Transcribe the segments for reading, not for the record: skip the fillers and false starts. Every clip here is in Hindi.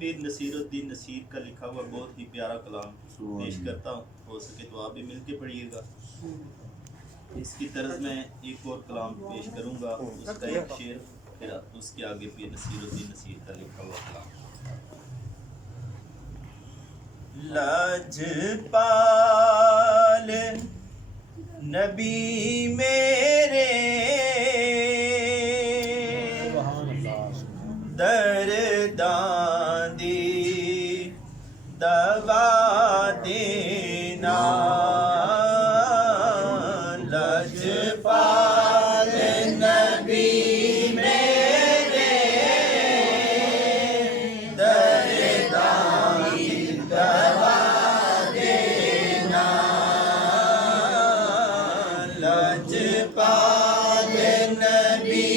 पीर नसीरुद्दीन नसीर का लिखा हुआ बहुत ही प्यारा कलाम पेश करता हूँ, हो सके तो आप भी मिलके पढ़िएगा। इसकी तरज में एक और कलाम पेश करूँगा, उसका एक शेर, फिर उसके आगे पीर नसीरुद्दीन नसीर का लिखा हुआ कलाम। लाजपाल नबी मेरे दर्दां दी दवा देना, लाजपाल नबी मेरे दर्दां दी दवा देना, लाजपाल नबी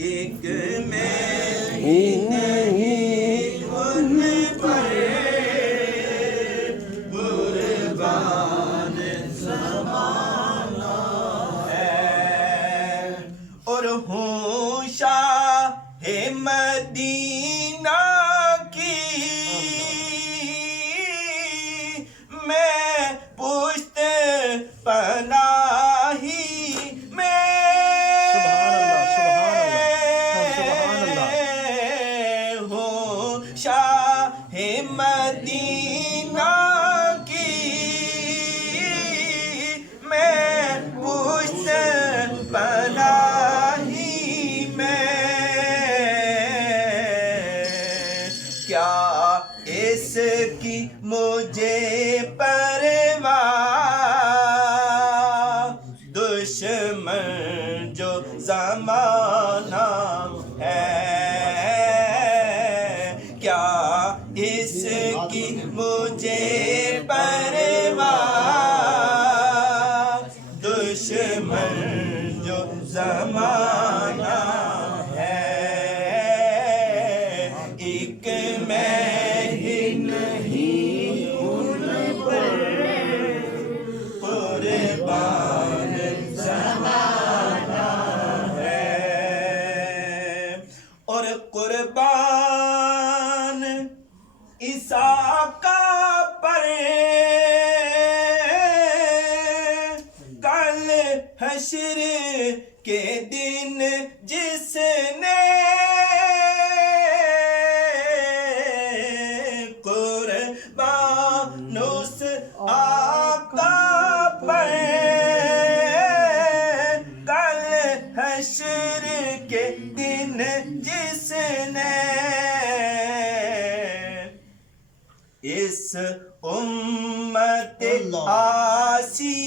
एक मैं ही नहीं उन पर कुर्बान ज़माना है। और हूँ शाहे मदीना की मैं पुश्त पनाही में हूँ शाहे मदीना की मैं पुश्त पनाही में। क्या इसकी मुझे परवाह दुश्मन जो ज़माना है। क्या इसकी मुझे परवाह दुश्मन जो ज़माना है। एक मैं ही नहीं उन पर कुर्बान ज़माना है। और कुर्बान इसाका पर कल हश्र के दिन जिसने कुर्बान उस आका पर कल हश्र के दिन जिसने इस उम्मत आसी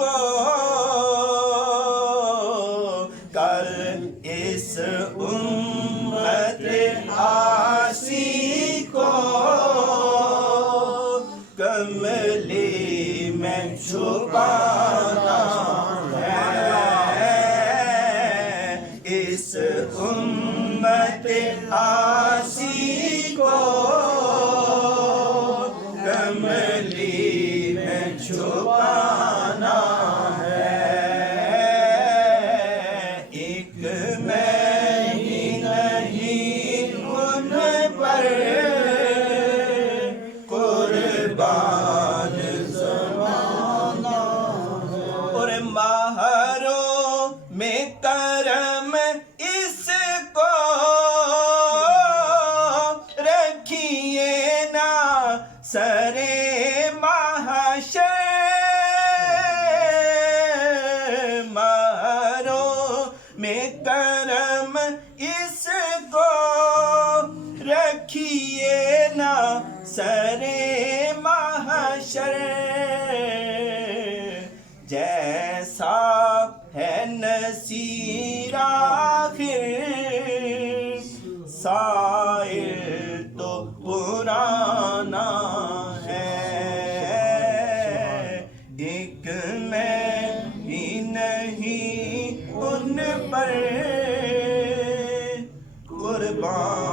को कल इस उम्मत आसी को कमले में छुपाना है। इस उम्मत आसी को कमली में छुपाना है। एक मैं ही नहीं उन पर कुर्बान ज़माना है। और महरों में करम इसको रखिए ना सरे महशर। महरों में करम इसको रखिए ना सरे महशर। जैसा है नसीर आखिर साइल तो पुराना है। एक मैं ही नहीं उन पर कुर्बान